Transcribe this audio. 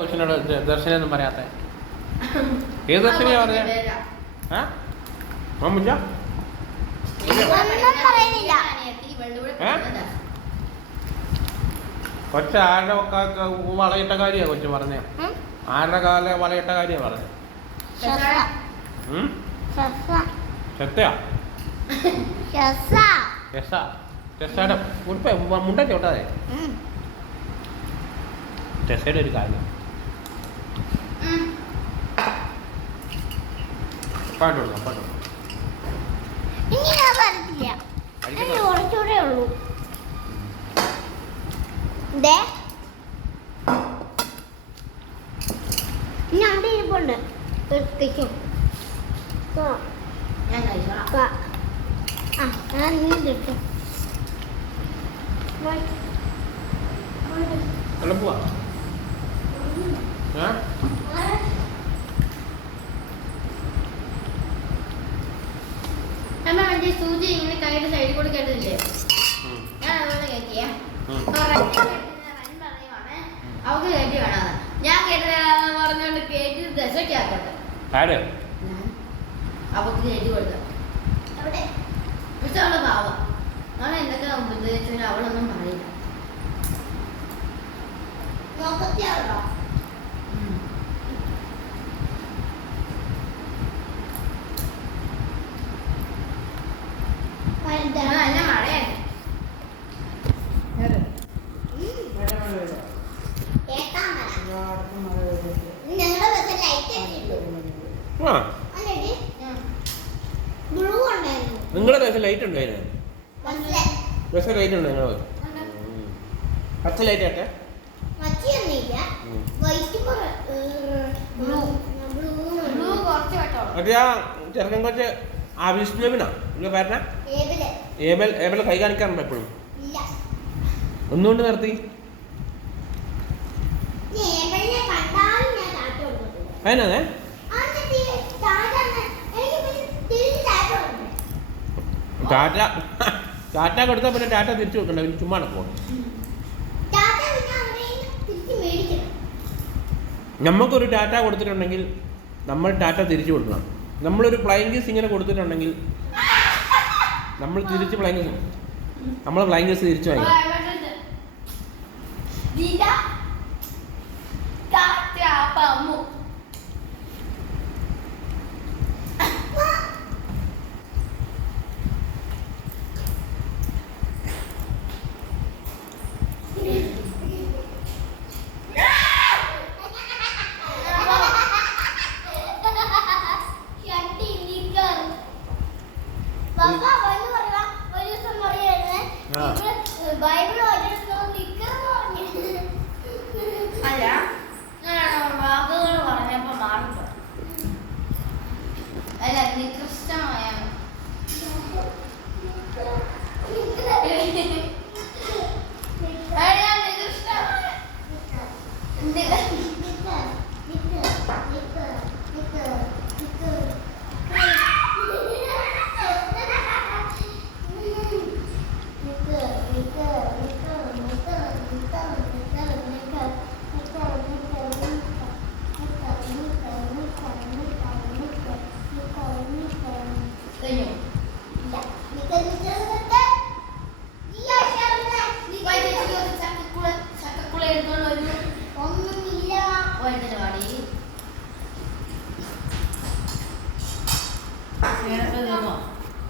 കൊച്ചിനോട് ദർശനം പറയാത്ത ഏത് ദർശനയാ പറഞ്ഞ മമ്മുച്ച കൊച്ച ആരുടെ വളയിട്ട കാര്യ കൊച്ചു പറഞ്ഞ ആരുടെ കാല വളയിട്ട കാര്യ പറഞ്ഞ ടെസ്സയുടെ മുണ്ട ചോട്ടാതെ ടെസ്സയുടെ ഒരു കാര്യം പാട്ട് കുറച്ചുകൂടെ ഉള്ളൂ. ഇനി അവിടെ ഇരിപ്പുണ്ട്. ഞാൻ കഴിച്ചോളാം. ഞാൻ നീ കിട്ടും പോവാ സൂചി ഇങ്ങനെ കൈയുടെ സൈഡിൽ കൂടെ കേട്ടില്ലേ? ഞാൻ അതുപോലെ കയറ്റിയ പറയുവാണ് അവക്ക് കയറ്റി വേണമെന്ന്. ഞാൻ കേട്ട പറഞ്ഞോണ്ട് കയറ്റി ദശക്കാക്കട്ടെ അവക്ക് കയറ്റി കൊടുത്ത പക്ഷെ അവള് പാവം. അവളെ എന്തൊക്കെ ഉപദേശിച്ചാൽ അവളൊന്നും പറയില്ല. നല്ല മഴയാണ്. നിങ്ങളുടെ ബസ് ലൈറ്റ് ഉണ്ടായിരുന്നു? ബസ് ലൈറ്റ് ഉണ്ടോ നിങ്ങള്? പച്ച ലൈറ്റ് ആട്ടെ മറ്റേ ആ ചെറുക്കൻ കൊച്ച് ആ വിഷ്ണുവിനാ നിങ്ങൾ പേരണ ഏബൽ കൈ കാണിക്കാറുണ്ടോ എപ്പോഴും? ഒന്നുകൊണ്ട് നിർത്തി അതിനാ ടാറ്റ കൊടുത്താൽ പിന്നെ ടാറ്റ തിരിച്ചു കൊടുക്കണ്ട, പിന്നെ ചുമ്മാ പോകണം. നമുക്കൊരു ടാറ്റ കൊടുത്തിട്ടുണ്ടെങ്കിൽ നമ്മൾ ടാറ്റ തിരിച്ചു കൊടുക്കണം. നമ്മളൊരു ഫ്ലൈങ് കിസ് ഇങ്ങനെ കൊടുത്തിട്ടുണ്ടെങ്കിൽ നമ്മൾ തിരിച്ച് ഫ്ലൈങ് കിസ് നമ്മൾ ഫ്ലൈങ് കിസ് തിരിച്ചു വാങ്ങി. വാക്കുകൾ പറഞ്ഞപ്പോ മാറിപ്പോ അല്ല നികൃഷ്ടമായ ഒന്നുമില്ല.